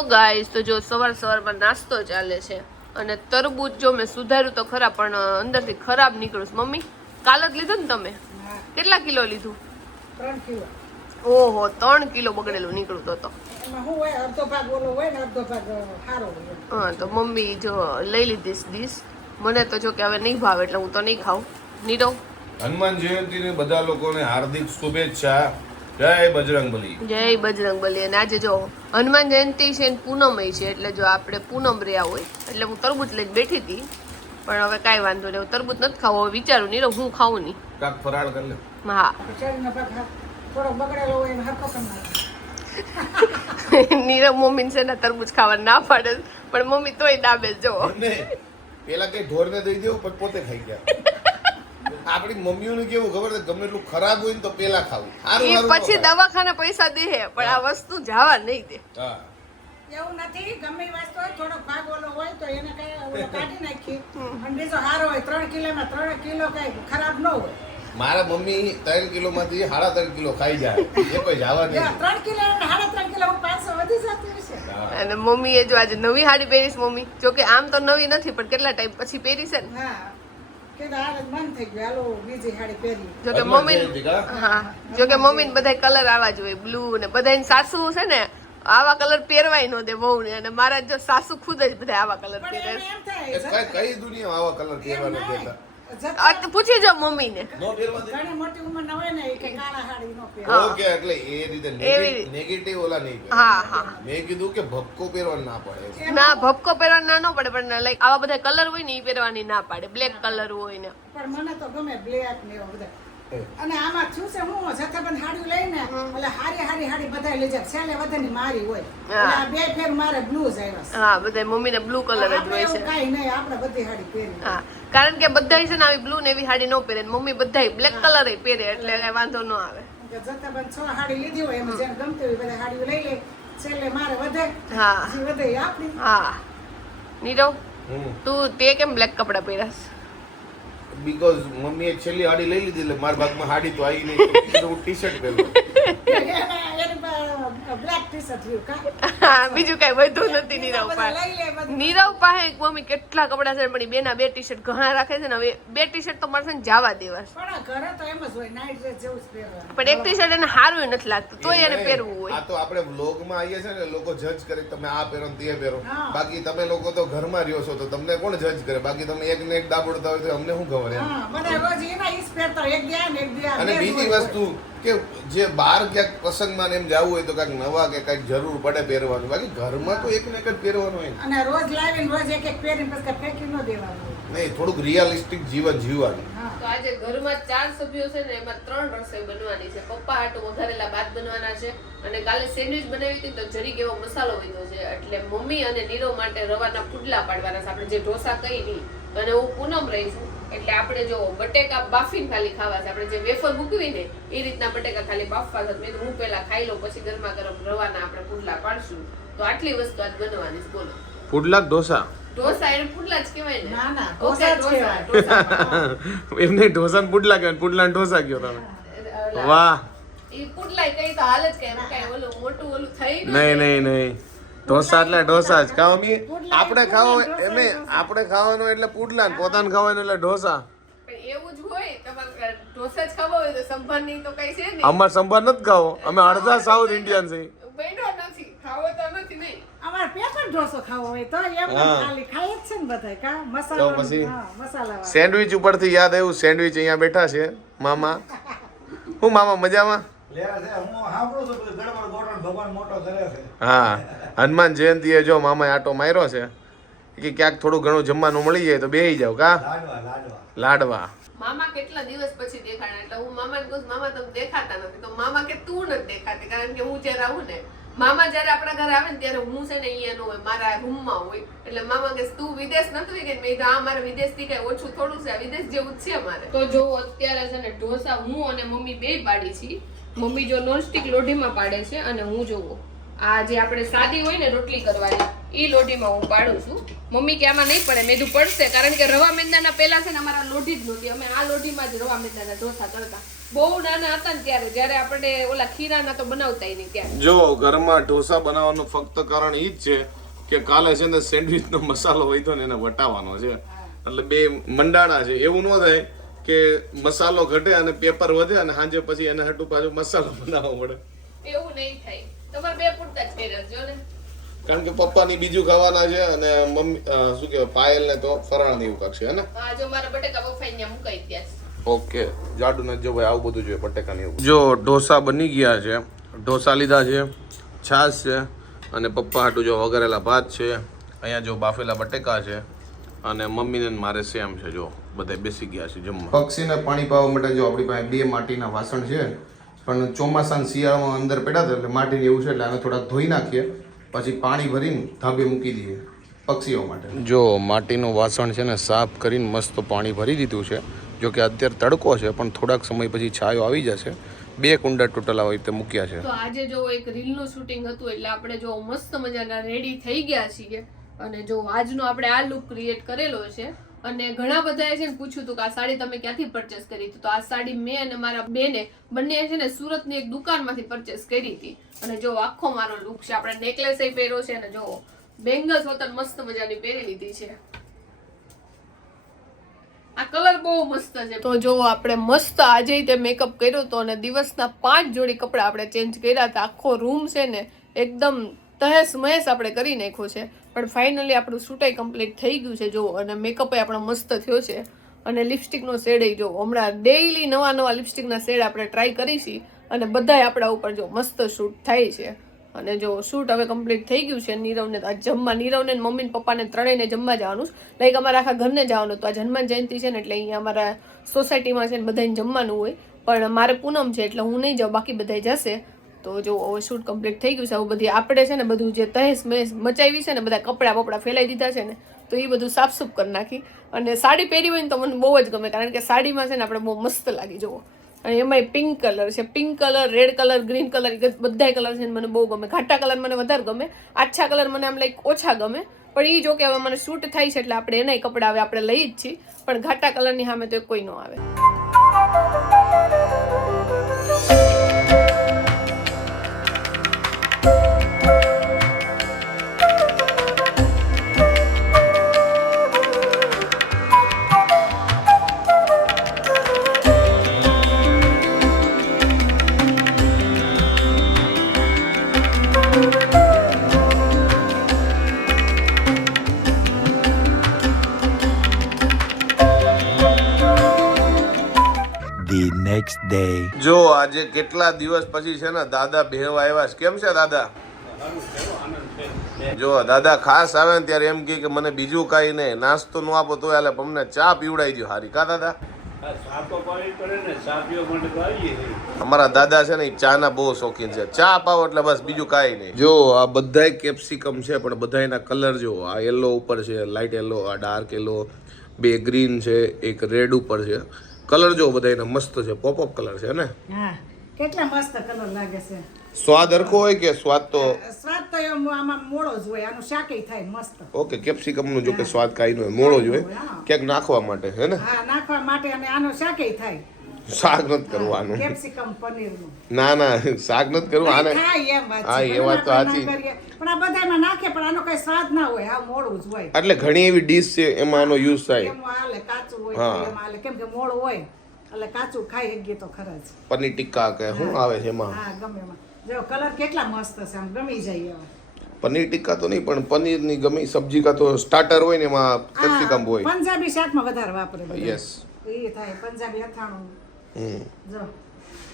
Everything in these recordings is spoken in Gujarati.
હેલો ગાઈસ, તો જો સવારમાં નાસ્તો ચાલે છે અને તરબૂચ જો મેં સુધાર્યું તો ખરા પણ અંદરથી ખરાબ નીકળ્યું. મમ્મી કાલ જ લીધું ને તમે? કેટલા કિલો લીધું? 3 કિલો. ઓહો, 3 કિલો બગડેલું નીકળ્યું તો એમાં હું હોય અડધો ભાગ ઓલો હોય ને અડધો ભાગ સારો હોય. હા, તો મમ્મી જો લઈ લીધીશ ડીશ. મને તો જો કે હવે નહીં ભાવે એટલે હું તો નહીં ખાઉં. નીરવ, હનુમાન જયંતિની બધા લોકોને હાર્દિક શુભેચ્છા. જય બજરંગબલી. જય બજરંગબલી. અને આજે જો હનુમાન જયંતિ છે ને પૂનમ છે, એટલે જો આપણે પૂનમ રહ્યા હોય એટલે હું તરબૂચ લઈને બેઠી હતી, પણ હવે કાંઈ વાંધો નહીં. હું તરબૂચ નથી ખાવું, હવે વિચારું નીરવ હું ખાવું નહીં. કાક ફરાળ કરી લે. હા, શેરડીનો ભાગ થોડો બગડેલો હોય એને હરકો કરી નાખે. નીરવ મમ્મી છે ને તરબૂચ ખાવા ના પાડે, પણ મમ્મી તોય દાબે જો. અને પેલા કઈ ઢોરને દઈ દેવું પછી પોતે ખાઈ ગયા. આપણી મમ્મીઓને કેવું ખબર છે, ગમે એટલું ખરાબ હોય ને તો પેલા ખાવું. એ પછી દવાખાને પૈસા દે પણ આ વસ્તુ જવા નહીં દે. હા, એવું નથી, ગમે એ વસ્તુ હોય થોડો ભાગ ઓલો હોય તો એને કઈ ઓલો કાઢી નાખી અને બીજો સારો હોય. 3 કિલોમાં 3 કિલો કઈ ખરાબ ન હોય. મારા મમ્મી 3 કિલો માંથી 3.5 કિલો ખાઈ જાય, એ કોઈ જવા નહીં. 3 કિલો અને 3.5 કિલો 500 વધી જતું હશે. અને મમ્મીએ જો આજે નવી સાડી પહેરીશ. મમ્મી જો કે આમ તો નવી નથી પણ કેટલા ટાઈમ પછી પહેરી છે ને. હા, કે આજ મન થઈ ગયું હાલો બીજી સાડી પહેરી. જો કે મમ્મી, હા, જો કે મમ્મી ને બધા કલર આવા જ હોય, બ્લુ ને બધા સાસુ છે ને આવા કલર પહેરવાય ન દે બહુ ને. અને મારા જો સાસુ ખુદ જ બધા આવા કલર પણ પહેરે. એમ થાય કઈ દુનિયા આવા કલર પહેરવાનો દેતા પૂછી જો મમ્મી ને. નો પહેરવા દે. ઘણી મોટી ઉંમર ન હોય ને એ કે કાળા સાડી નો પહેરે. ઓકે, એટલે એ રીતે એવી. નેગેટિવ ઓલા નહીં પહેરે. હા હા, મેં કીધું કે ભપકો પહેરવા ના પડે. ના ભપકો પહેરવા ના ન પડે, પણ લાઈક આવા બધા કલર હોય ને એ પહેરવાની ના પાડે. બ્લેક કલર હોય ને. પણ મને તો ગમે બ્લેક ને એવું બધા. અને આમાં શું છે, હું જથ્થાબંધ હાડી લઈને એટલે હારી હાડી બધા લઈ જાય. છેલ્લે બધાની મારી હોય એટલે આ 2 ફેર મારે બ્લુ જ આવ્યા છે. હા, બધા મમ્મી ને બ્લુ કલર જ આપણે હોય એવું છે. કાંઈ નહીં, આપણે બધી હાડી પહેરી. હા, કારણ કે બધા છે ને આવી બ્લુ ને એવી સાડી ન પહેરે, મમ્મી બધા બ્લેક કલર પહેરે એટલે કઈ વાંધો ન આવે. જથ્થાબંધ 6 હાડી લીધી હોય એમાં જેને ગમતી હોય બધા હાડીઓ લઈ લે. છેલ્લે મારે વધે હા જે વધે એ આપણી. હા. નીરવ, હમ. તું તે કેમ બ્લેક કપડા પહેરાસ? બીકોઝ મમ્મીએ છેલ્લી હાડી લઈ લીધી એટલે મારા ભાગમાં હાડી તો આવી નહીં, તો હું ટી-શર્ટ પહેરું. બ્લેક ટી-શર્ટ રહ્યું કા હા, બીજું કઈ વધુ નથી નીરવ બધા પાસે. લઈ લે બધું. નીરવ પાસે મમ્મી કેટલા કપડા છે પણ બેના 2 ટી-શર્ટ ઘણા રાખે છે ને. હવે 2 ટી-શર્ટ તો મારે જવા દેવા છે. પણ આ ઘરે તો એમ જ હોય, નાઈટ ડ્રેસ જેવું જ પહેરવાનું. પણ એક ટી-શર્ટ એને સારું નથી લાગતું, તોય એને પહેરવું આ હોય. તો આપણે વ્લોગમાં આવીએ છે ને, લોકો જજ કરે તમે આ પહેરો ને તે પહેરો. હા. બાકી તમે લોકો તો ઘરમાં રહ્યો છો તો તમને કોણ જજ કરે? બાકી તમે એક ને એક દાબડતા હોય તો અમને શું ખબર એમ. હા, બધા રોજ એના ઈ જ પહેરતા હોય, એક દી આ ને એક દી આ. અને બે બીજી રોજ વસ્તુ કે જે બહાર ક્યાંક પ્રસંગમાં ને એમ જવું હોય તો કાંઈક નવા કે કાંઈક જરૂર પડે પહેરવાનું. બાકી ઘરમાં તો એક ને એક જ પહેરવાનું હોય. અને રોજ લાવીને રોજ એક એક પહેરીને પછી ફેંકી ન દેવાનું. નહીં, થોડુંક રિયાલિસ્ટિક જીવન જીવવાનું. હા. તો આજે ઘરમાં 4 સભ્યો છે ને, એમાં 3 રસોઈ બનવાની છે. પપ્પા હાટુ વઘારેલા ભાત બનવાના છે અને કાલે સેન્ડવિચ બનાવી હતી તો જરીક એવો મસાલો વધ્યો છે એટલે મમ્મી અને નીરવ માટે રવાના પુડલા પાડવાના છે. આપણે જે ઢોસા કહી નહીં અને હું પૂનમ રહીશું એટલે આપણે જો બટેકા બાફીને ખાલી ખાવા છે. આપણે જે વેફર મૂકવી ને એ રીતના બટેકા ખાલી બાફવા છે. મેં હું પેલા ખાઈ લઉં પછી ગરમા ગરમ રવાના આપણે પુડલા પાડશું. તો આટલી વસ્તુ આજ બનવાની છે. બોલો, પુડલા ઢોસા ઢોસા એને પુડલા જ કહેવાય ને? ના, ના, ઓકે, ઢોસા જ કહેવાય. એમને ઢોસા પુડલા કહેવાય, પુડલા ઢોસા કયો તમે? વાહ. ઈ પુડલાય કઈ તો હાલ જ કઈ કઈ ઓલું મોટું ઓલું થઈ નહીં ઢોસા એટલે ઢોસા જ ખાવ. પુડલા આપણે ખાવો એમે આપણે ખાવાનું એટલે પુડલા ને પોતાને ખાવાનું એટલે ઢોસા. પણ એવું જ હોય. તમારે ઢોસા જ ખાવા હોય તો સંભાર નહીં તો કઈ છે નહીં. અમાર સંભાર નથી ખાવો, અમે અડધા સાઉથ ઇન્ડિયન છે. બન્યો નથી ખાવો તો નથી નહીં. અમારે પેપર ઢોસો ખાવો હોય તો એમ હા. ખાલી ખાય જ છે ને બધાય કા તો મસાલો પછી? હા, મસાલાવાળા. સેન્ડવિચ ઉપરથી યાદ આવ્યું, સેન્ડવિચ અહીંયા બેઠા છે મામા. હું મામા મજામાં? હા, હનુમાન જયંતિએ જો મામાએ આટો માર્યો છે કે ક્યાંક થોડું ઘણું જમવાનું મળી જાય તો બેહી જાવ કા લાડવા. મામા કેટલા દિવસ પછી દેખાણા એટલે હું મામાને કહું મામા તમે દેખાતા નથી. તો મામા કે તું નથી દેખાતી, કારણ કે હું જ્યારે આવું ને મામા જ્યારે આપણા ઘરે આવે ને ત્યારે હું છે ને અહીંયા ન હોય, મારા રૂમમાં હોય. એટલે મામા કે તું વિદેશ નથી ગઈ? મેં કીધું હા, મારે વિદેશથી કઈ ઓછું થોડું છે, વિદેશ જેવું જ છે મારે. તો જો અત્યારે છે ને ઢોસા હું અને મમ્મી બે પાડી છીએ. મમ્મી જો નોનસ્ટિક લોઢીમાં પાડે છે અને હું જોવો આ જે આપણે સાદી હોય ને રોટલી કરવાની ઈ લોઢીમાં હું પાડું છું. મમ્મી કે આમાં નહીં પડે, મેં કીધું પડશે, કારણ કે રવા મેંદાના પહેલા છે ને અમારા લોઢી જ નહોતી, અમે આ લોઢીમાં જ રવા મેંદાના ઢોસા કરતા. બહુ નાના હતા ને ત્યારે, જ્યારે આપણે ઓલા ખીરાના તો બનાવતા નહીં ત્યારે. જો ઘરમાં ઢોસા બનાવવાનું ફક્ત કારણ ઈ જ છે કે કાલે છે ને સેન્ડવિચ નો મસાલો હોય તો ને એને વટાવવાનો છે, એટલે બે મંડાણા છે. એવું ન થાય કે મસાલો ઘટે અને પેપર વધે અને સાંજે પછી એને હાટું પાછું મસાલો બનાવવો પડે. એવું નહીં થાય, તમારે બે પૂરતા જ કરી રાખજો ને. કારણ કે પપ્પાની બીજું ખાવાના છે અને મમ્મી શું કહેવાય પાયલ ને તો ફરાળ ને એવું કાકશે હે ને. હા, જો મારા બટેકા બફાઈ ત્યાં મુકાઈ ગયા છે. ઓકે, જાડુ ન જો ભાઈ, આવું બધું જોઈએ બટેકા ને એવું. જો ઢોસા બની ગયા છે, ઢોસા લીધા છે, છાશ છે અને પપ્પા હાટું જો વઘારેલા ભાત છે, અહીંયા જો બાફેલા બટેકા છે અને મમ્મીને મારે સેમ છે. જો બધા બેસી ગયા છે જમવા. પક્ષીને પાણી પાવા માટે જો આપણી પાસે બે માટીના વાસણ છે, પણ ચોમાસાના શિયાળામાં અંદર પડ્યા હતા એટલે માટીની એવું છે એટલે આને થોડાક ધોઈ નાખીએ, પછી પાણી ભરીને ધાબે મૂકી દઈએ પક્ષીઓ માટે. જો માટીનું વાસણ છે ને સાફ કરીને મસ્ત પાણી ભરી દીધું છે. જો કે અત્યારે તડકો છે પણ થોડાક સમય પછી છાયો આવી જશે. 2 કુંડા ટોટલ આવી રીતે મૂક્યા છે. તો આજે જો એક રીલનું શૂટિંગ હતું એટલે આપણે જો મસ્ત મજાના રેડી થઈ ગયા છીએ અને જો આજનો આપણે આ લુક ક્રિએટ કરેલો છે. અને ઘણા બધાએ છે ને પૂછ્યું હતું કે આ સાડી તમે ક્યાંથી પરચેસ કરી હતી, તો આ સાડી મેં અને મારા બેને બંને છે ને સુરતની એક દુકાનમાંથી પરચેસ કરી હતી. અને જો આખો મારો લુક છે, આપણે નેકલેસ પહેર્યો છે અને જો બેંગલ્સ વતન મસ્ત મજાની પહેરી લીધી છે. આ કલર બહુ મસ્ત છે. તો જો આપણે મસ્ત આજે તે મેકઅપ કર્યો તો અને દિવસના 5 જોડી કપડા આપણે ચેન્જ કર્યા હતા. આખો રૂમ છે ને એકદમ તહેસ મહેસ આપણે કરી નાખ્યો છે, પણ ફાઇનલી આપણું શૂટાઈ કમ્પ્લીટ થઈ ગયું છે. જો અને મેકઅપ આપણો મસ્ત થયો છે અને લિપસ્ટિકનો શેડ જો હમણાં ડેઈલી નવા લિપસ્ટિકના શેડ આપણે ટ્રાય કરીશી અને બધાય આપણા ઉપર જો મસ્ત શૂટ થાય છે. અને જો શૂટ હવે કમ્પ્લીટ થઈ ગયું છે. નીરવને આ જમવા, નીરવને મમ્મી ને પપ્પાને ત્રણેયને જમવા જવાનું છે. લાઈક અમારા આખા ઘરને જવાનું તો આ હનુમાન જયંતિ છે ને એટલે અહીંયા અમારા સોસાયટીમાં છે ને બધાને જમવાનું હોય, પણ મારે પૂનમ છે એટલે હું નહીં જાઉં, બાકી બધાય જશે. તો જો હવે શૂટ કમ્પ્લીટ થઈ ગયું છે. આવું બધી આપણે છે ને બધું જે તહેસ મહેસ મચાવી છે ને બધા કપડાં બપડા ફેલાઈ દીધા છે ને, તો એ બધું સાફસૂફ કરી નાખી. અને સાડી પહેરી હોય ને તો મને બહુ જ ગમે, કારણ કે સાડીમાં છે ને આપણે બહુ મસ્ત લાગી જુઓ. અને એમાંય પિંક કલર છે, pink colour, red colour, green colour, બધા કલર છે મને બહુ ગમે. ઘાટા કલર મને વધારે ગમે, આછા કલર મને આમ લાઈક ઓછા ગમે. પણ એ જો કે હવે મને શૂટ થાય છે એટલે આપણે એનાય કપડાં હવે આપણે લઈ જ છીએ, પણ ઘાટા કલરની સામે તો કોઈ ન આવે. જો આજે કેટલા દિવસ પછી છે ને દાદા બેહવા આવ્યા છે. કેમ છે દાદા? જો દાદા ખાસ આવે ને ત્યારે એમ કે મને બીજું કાંઈ નહીં, નાસ્તો નું આપો તો એટલે અમને ચા પીવડાવી દો હારી. કા દાદા? અમારા દાદા છે ને એ ચા ના બહુ શોખીન છે, ચા પાવો એટલે બસ બીજું કાંઈ નહીં. જો આ બધાય કેપ્સિકમ છે પણ બધાયના કલર જો આ યલો ઉપર છે, લાઇટ યલો, આ ડાર્ક યલો, 2 ગ્રીન છે, એક રેડ ઉપર છે. કલર જો બધાયના મસ્ત છે, પોપઅપ કલર છે ને. હા, કેટલા મસ્ત કલર લાગે છે. સ્વાદ હરખો હોય કે સ્વાદ તો આમાં મોળો જ હોય, આનું શાકેય થાય મસ્ત. ઓકે, કેપ્સિકમ નું જો કે સ્વાદ કાઈ ન હોય, મોળો જ હોય, ક્યાંક નાખવા માટે હે ને. હા, નાખવા માટે. અને આનો શાકેય થાય. શાક નથી કરવાનું, કેપ્સિકમ પનીર નું. ના ના, શાક નથી કરવું આને. હા, એ વાત તો સાચી. પણ આ બધામાં નાખે પણ આનો કઈ સ્વાદ ના હોય, આ મોળું જ હોય. એટલે ઘણી એવી ડીશ છે એમાં આનો યુઝ થાય. એમાં હાલે કાચું હોય એમાં હાલે, કેમ કે મોળું હોય એટલે કાચું ખાઈ શકીએ તો ખરા જ. પનીર ટિક્કા કે શું આવે છે એમાં. હા, ગમે એમાં. જો કલર કેટલા મસ્ત છે, આમ ગમી જાય એવા. પનીર ટિક્કા તો નહીં પણ પનીર ની ગમે સબ્જી કા તો સ્ટાર્ટર હોય ને એમાં કેપ્સિકમ હોય. પંજાબી શાકમાં વધારે વાપરે. યસ, એ થાય પંજાબી અથાણું. જો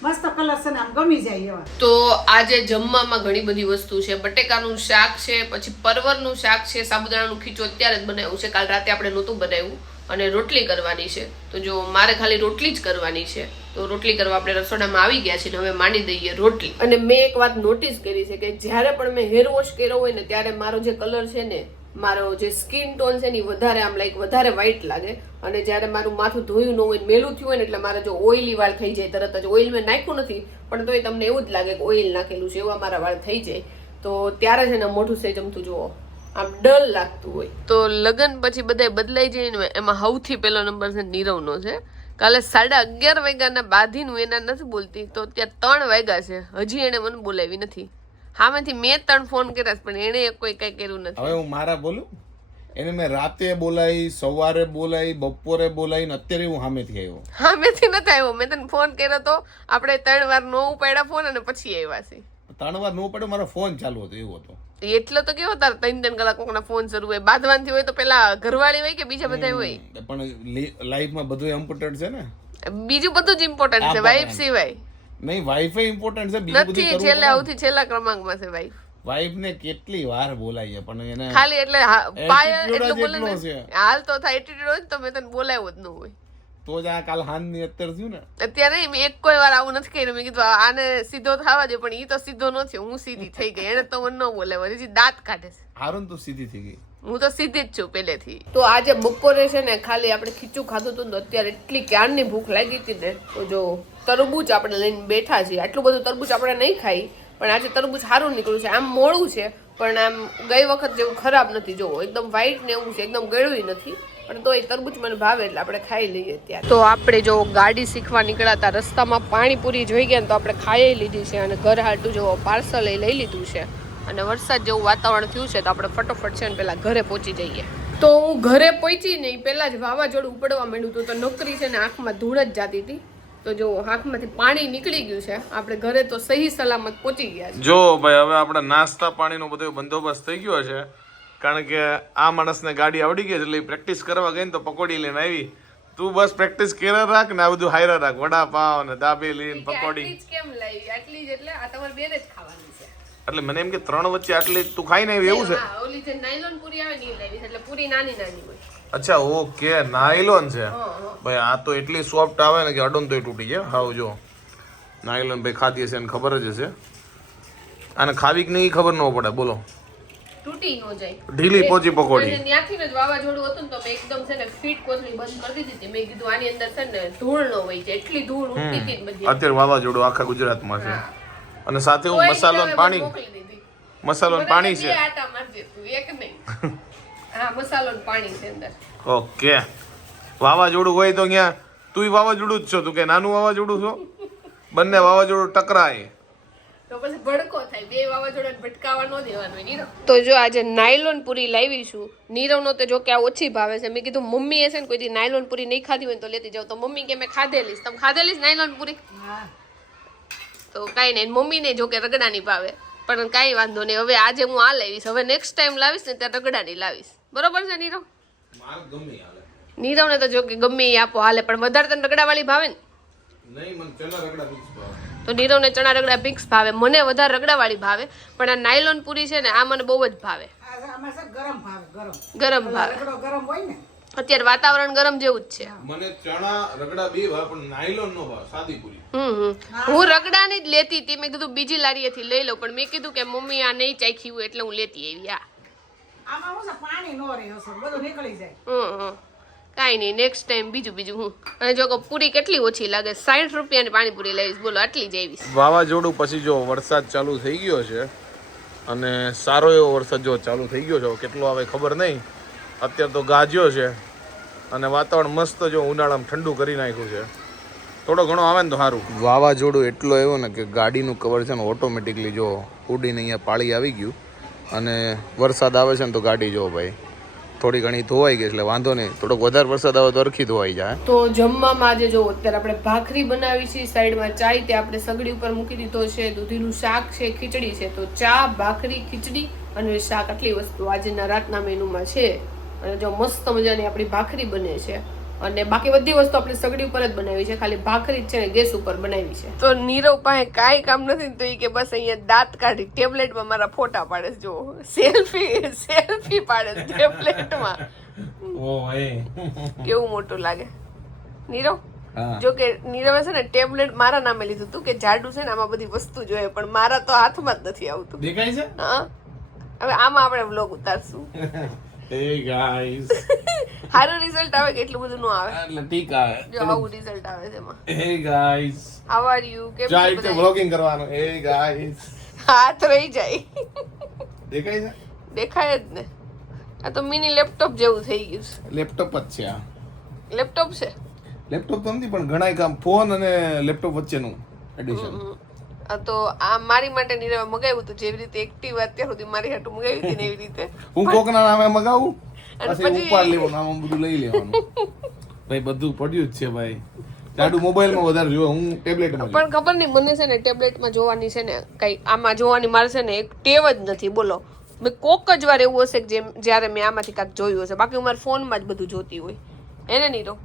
મસ્ત કલર છે ને, આમ ગમી જાય એવા. તો આજે જમવામાં ઘણી બધી વસ્તુ છે. બટેકાનું શાક છે, પછી પરવરનું શાક છે, સાબુદાણાનું ખીચું અત્યારે જ બનાવ્યું છે, કાલ રાતે આપણે નહોતું બનાવ્યું. અને રોટલી કરવાની છે. તો જો મારે ખાલી રોટલી જ કરવાની છે, તો રોટલી કરવા આપણે રસોડામાં આવી ગયા છીએ. હવે માંડી દઈએ રોટલી. અને મેં એક વાત નોટિસ કરી છે કે જ્યારે પણ મેં હેર વોશ કર્યો હોય ને ત્યારે મારો જે કલર છે ને, મારો જે સ્કિન ટોન છે ને વધારે આમ લાઈક વધારે વ્હાઈટ લાગે. અને જ્યારે મારું માથું ધોયું ન હોય, મેલું થયું હોય ને એટલે મારે જો ઓઇલી વાળ થઈ જાય તરત જ. ઓઇલ મેં નાખ્યું નથી પણ તોય તમને એવું જ લાગે કે ઓઇલ નાખેલું છે, એવા મારા વાળ થઈ જાય. તો ત્યારે છે ને મોઢું સેજ અમથું જોવો આમ ડલ લાગતું હોય. તો લગ્ન પછી બધા બદલાઈ જાય ને એમાં સૌથી પહેલો નંબર છે નીરવનો છે. કાલે 11:30 વાગ્યાના બાંધીનું એના નથી બોલતી તો ત્યાં 3 વાગ્યા છે હજી એને મને બોલાવી નથી. સામેથી મેં 3 ફોન કર્યા પણ એને કોઈ કઈ કર્યું નથી. હવે હું મારા બોલું એને મેં રાતે બોલાવી, સવારે બોલાવી, બપોરે બોલાવી ને અત્યારે હું સામેથી આવ્યો. સામેથી નથી આવ્યો. મેં તને ફોન કર્યો તો આપણે 3 વાર નો ઉપાડ્યા ફોન અને પછી આવ્યા છે. 3 વાર નો પડ્યો, મારો ફોન ચાલુ હતો એવું હતો. એટલો તો કેવો તાર 3 કલાક કોકના ફોન શરૂ હોય. બાંધવાનથી હોય તો પેલા ઘરવાળી હોય કે બીજા બધા હોય? પણ લાઈફમાં બધું ઇમ્પોર્ટન્ટ છે ને. બીજું બધું જ ઇમ્પોર્ટન્ટ છે વાઇફ સિવાય. નહીં, વાઈફ ઇમ્પોર્ટન્ટ છે, બીજું બધું નથી. છેલ્લે સૌથી છેલ્લા ક્રમાંકમાં છે વાઇફ. વાઈફ ને કેટલી વાર બોલાવીએ પણ એને ખાલી એટલે પાયલ એટલું બોલે એટલો ને છે. હાલ તો થાય એટીટ્યુડ હોય તો મેં તને બોલાવ્યો જ ન હોય. તો જ આ કાલ હાનની અત્યારે થયું ને. અત્યારે મેં એક કોઈ વાર આવું નથી કર્યું. મેં કીધું આને સીધો થવા દે પણ ઈ તો સીધો ન થયો. હું સીધી થઈ ગઈ. એને તો મને ન બોલાવ્યો. હજી દાંત કાઢે છે. હારું તો સીધી થઈ ગઈ. હું તો સીધી જ છું પહેલેથી. તો આજે બપોરે છે ને ખાલી આપણે ખીચું ખાધું હતું ને અત્યારે એટલી ક્યારની ભૂખ લાગી હતી ને તો જો તરબૂચ આપણે લઈને બેઠા છીએ. આટલું બધું તરબૂચ આપણે નહીં ખાઈ પણ આજે તરબૂચ સારું નીકળ્યું છે. આમ મોડું છે પણ આમ ગઈ વખત જેવું ખરાબ નથી. જોવો એકદમ વ્હાઈટ ને એવું છે, એકદમ ગળ્યું નથી પણ તો એ તરબૂચ મને ભાવે એટલે આપણે ખાઈ લઈએ. ત્યાં તો આપણે જો ગાડી શીખવા નીકળ્યા હતા રસ્તામાં પાણીપુરી જોઈ ગયા ને તો આપણે ખાઈ લીધી છે અને ઘર હાટું જો પાર્સલ લઈ લીધું છે અને વરસાદ જેવું વાતાવરણ થયું છે તો આપણે ફટોફટ છે ને પેલા ઘરે પહોંચી જઈએ. તો હું ઘરે પહોંચી નહીં પહેલા જ વાવાઝોડું ઉપડવા માંડ્યું હતું તો નોકરી છે ને આંખમાં ધૂળ જ જાતી હતી. તો જો આંખમાંથી પાણી નીકળી ગયું છે. આપણે ઘરે તો સહી સલામત પહોંચી ગયા છે. જો ભાઈ હવે આપણે નાસ્તા પાણીનો બધો બંદોબસ્ત થઈ ગયો છે કારણ કે આ માણસને ગાડી આવડી ગઈ એટલે પ્રેક્ટિસ કરવા ગઈ ને તો પકોડી લઈને આવી. તું બસ પ્રેક્ટિસ કર્યા રાખ ને આ બધું હાયરા રાખ. વડાપાવ ને દાબેલી ને પકોડી કેમ લાવી આટલી જ એટલે આ તમારે બેને જ ખાવાની છે. એટલે મને એમ કે 3 વચ્ચે આટલી તું ખાઈ ને આવી એવું છે. હા ઓલી જે નાયલોન પૂરી આવે ને એ લાવી એટલે પૂરી નાની નાની હોય. અચ્છા ઓકે નાયલોન છે ભાઈ. આ તો એટલી સોફ્ટ આવે ને કે અડોન તોય તૂટી જાય. હાવ જો નાયલોન ભાઈ ખાતી હશે ને ખબર જ હશે. આને ખાવી કે નહીં ખબર ન પડે. બોલો તૂટી ન જાય. ઢીલી પોચી પકોડી. અને ત્યાંથી જ વાવાઝોડું હતું ને તો મેં એકદમ છે ને ફીટ કોથળી બંધ કરી દીધી હતી. મેં કીધું આની અંદર છે ને ધૂળ ન હોય છે. એટલી ધૂળ ઉડતી હતી બધી. અત્યારે વાવાઝોડું આખા ગુજરાતમાં છે અને સાથે હું મસાલો ને પાણી મસાલો ને પાણી છે. આટા મારજે તું એક નહીં. હા મસાલો ને પાણી છે અંદર. ઓકે વાવાઝોડું હોય તો અહીંયા તું વાવાઝોડું જ છો. તું કે નાનું વાવાઝોડું છો. બંને વાવાઝોડું ટકરાય તો પછી ભડકો થાય. બે વાવાઝોડાને ભટકાવા ન દેવાનું નીરવ. તો જો આજે નાયલોન પૂરી લાવીશું. નીરવનો તો જો કે આ ઓછી ભાવે છે. મેં કીધું મમ્મી એ છે ને કોઈ દી નાયલોન પૂરી નહીં ખાધી હોય તો લેતી જાવ. તો મમ્મી કે મેં ખાધેલી. તમે ખાધેલી નાયલોન પૂરી? તો કાંઈ નહીં. મમ્મીને જો કે રગડાની ભાવે પણ કાંઈ વાંધો નહીં. હવે આજે હું આ લાવીશ. હવે નેક્સ્ટ ટાઈમ લાવીશ ને ત્યાં રગડાની લાવીશ. બરોબર છે નીરવ? નીરવને તો જો કે ગમે એ આપો હાલે પણ વધારે તને રગડાવાળી ભાવે ને? નહીં મને ચણા રગડા મિક્સ ભાવે. તો નીરવને ચણા રગડા મિક્સ ભાવે. મને વધારે રગડાવાળી ભાવે પણ આ નાયલોન પૂરી છે ને આ મને બહુ જ ભાવે. આમાં છે ગરમ ભાવે, ગરમ ભાવે. રગડો ગરમ હોય ને અત્યારે વાતાવરણ ગરમ જેવું જ છે. મને ચણા રગડા બે ભાવે પણ નાયલોન નો ભાવે. સાદી પૂરી હું રગડાની જ લેતી હતી. મેં કીધું બીજી લારીએથી લઈ લઉં પણ મેં કીધું કે મમ્મી આ નહીં ચાખી હોય એટલે હું લેતી આવી. આમાં હું છે પાણી નો રહે હશે બધું નીકળી જાય. કાંઈ નહીં નેક્સ્ટ ટાઈમ બીજું હું. અને જો કે પૂરી કેટલી ઓછી લાગે. 60 રૂપિયાની પાણીપુરી લાવીશ. બોલો આટલી જ આવીશ. વાવાઝોડું પછી જો વરસાદ ચાલુ થઈ ગયો છે અને સારો એવો વરસાદ જો ચાલુ થઈ ગયો છે. કેટલો આવે ખબર નહીં. અત્યારે તો ગાજ્યો છે અને વાતાવરણ મસ્ત જો ઉનાળામાં ઠંડુ કરી નાખ્યું છે. થોડો ઘણો આવે ને તો સારું. વાવાઝોડું એટલો આવ્યો ને કે ગાડીનું કવર છે ને ઓટોમેટિકલી જો ઉડીને અહીંયા પાળી આવી ગયું અને વરસાદ આવે છે ને તો ગાડી જો ભાઈ થોડી ઘણી ધોવાઈ ગઈ એટલે વાંધો નહીં. થોડોક વધારે વરસાદ આવે તો અરખી ધોવાઈ જાય. તો જમવામાં આજે જો અત્યારે આપણે ભાખરી બનાવી છે. સાઈડમાં ચાય તે આપણે સગડી ઉપર મૂકી દીધો છે. દૂધીનું શાક છે, ખીચડી છે. તો ચા, ભાખરી, ખીચડી અને શાક આટલી વસ્તુ આજના રાતના મેનુમાં છે. અને જો મસ્ત મજાની આપણી ભાખરી બને છે અને બાકી બધી વસ્તુ આપણે સગડી ઉપર જ બનાવી છે. ખાલી ભાખરી જ છે ને ગેસ ઉપર બનાવી છે. તો નીરવ પાસે કાંઈ કામ નથી તો એ કે બસ અહીંયા દાંત કાઢી ટેબ્લેટમાં મારા ફોટા પાડે છે. જો સેલ્ફી પાડે છે ટેબ્લેટમાં. કેવું મોટું લાગે નીરવ. જો કે નીરવે છે ને ટેબ્લેટ મારા નામે લીધું હતું કે જાડુ છે ને આમાં બધી વસ્તુ જોઈએ પણ મારા તો હાથમાં જ નથી આવતું. દેખાય છે? હા હવે આમાં આપણે વ્લોગ ઉતારશું. Hey guys. હારું રિઝલ્ટ આવે કે એટલું બધું નો આવે? એટલે ઠીક આવે. જો આવું રિઝલ્ટ આવે છે એમાં. Hey guys. How are you? કેમ છો? ચાલ તો વ્લોગિંગ કરવાનું. Hey guys. હાથ રહી જાય. દેખાય છે? દેખાય જ ને. આ તો મિની લેપટોપ જેવું થઈ ગયું છે. લેપટોપ જ છે આ. લેપટોપ છે. લેપટોપ તો નથી પણ ઘણા કામ ફોન અને લેપટોપ વચ્ચેનું એડિશન. તો આ મારી માટે નીરવે મગાવ્યું હતું, જેવી રીતે એક્ટિવ અત્યાર સુધી મારી હાટું મગાવી હતી ને એવી રીતે. હું કોકના નામે મગાવું અને પછી ઉપાડ લેવાનું, આમાં બધું લઈ લેવાનું. ભાઈ બધું પડ્યું જ છે ભાઈ. જાડુ મોબાઈલમાં વધારે જોવે, હું ટેબ્લેટમાં. પણ ખબર નહીં મને છે ને ટેબ્લેટમાં જોવાની છે ને કઈ આમાં જોવાની મારે છે ને એક ટેવ જ નથી. બોલો મેં કોક જ વાર એવું હશે કે જેમ જ્યારે મેં આમાંથી કાંઈક જોયું હશે, બાકી હું મારા ફોનમાં જ બધું જોતી હોય એને નીરો.